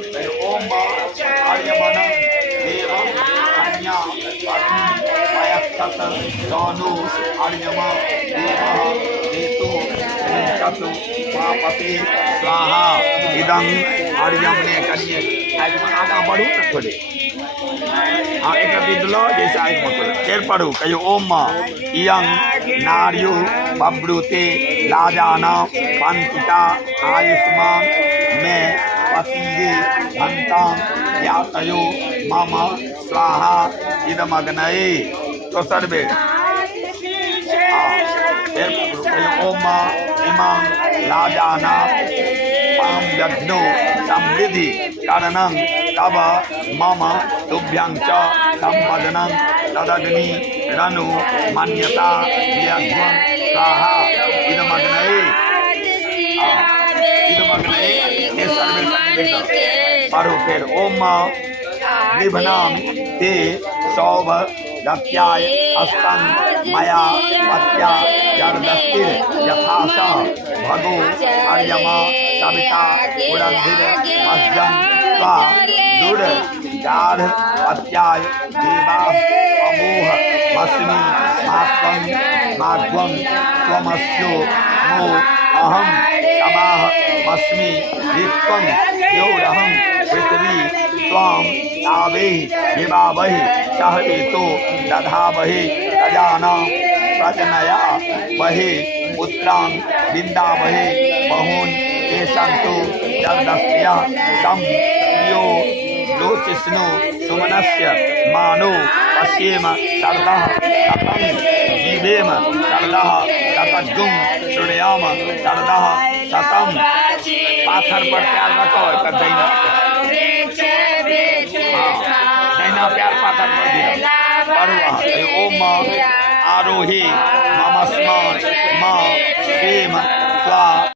ओम आर्यमन देवं कन्या अग्नि वयस्सत दानु आर्यम देवः हेतु चतु पापते स्वाहा इदं आर्यम ने करिए आगा बढ़ू न थोड़े। हाँ एक विद्लो जैसा एक मतलब फिर पढ़ू कहो ओम इयं नार्यो बब्रुते लाजाना पंतिका आयुष्मान में पतिये धंता यातयो मम स्वाहा इदमग्नये। तो सर्वे ओम इमां लाजाना पाम यज्ञो समृद्धि कारणं तव मम तुभ्यं च संवदनं तदग्नि रनु मन्यता यज्ञं स्वाहा इदमग्नये। इदमग्नये ये सर्वे पढ़ो फिर ओम निभनाम ते सौभ दत्याय हस्तं मया पत्या जरदस्तिर यथाश भगो अर्यमा सविता उड़ंधिर मज्जं स्वा दुर गाढ़ पत्याय देवा अमोह मस्मि मात्वं माध्वं त्वमस्यो मो अहं समाह मस्मि ऋत्वं योरहं पृथ्वी त्वां तावेहि विवावहि सह एतो दधावहि प्रजानां प्रजनया वहि पुत्रान् विन्दावहि बहून् ते सन्तु जगदस्त्या तं यो लोचिष्णु सुमनस्य मानो पश्येम शरदः शतं जीवेम शरदः शतजुं शृणुयाम शरदः शतं। पाथर पर प्यार रखो दैना दैना प्यार पाथर पर दिया पढ़ुआ ओम आरोही मम स्म मा प्रेम स्वा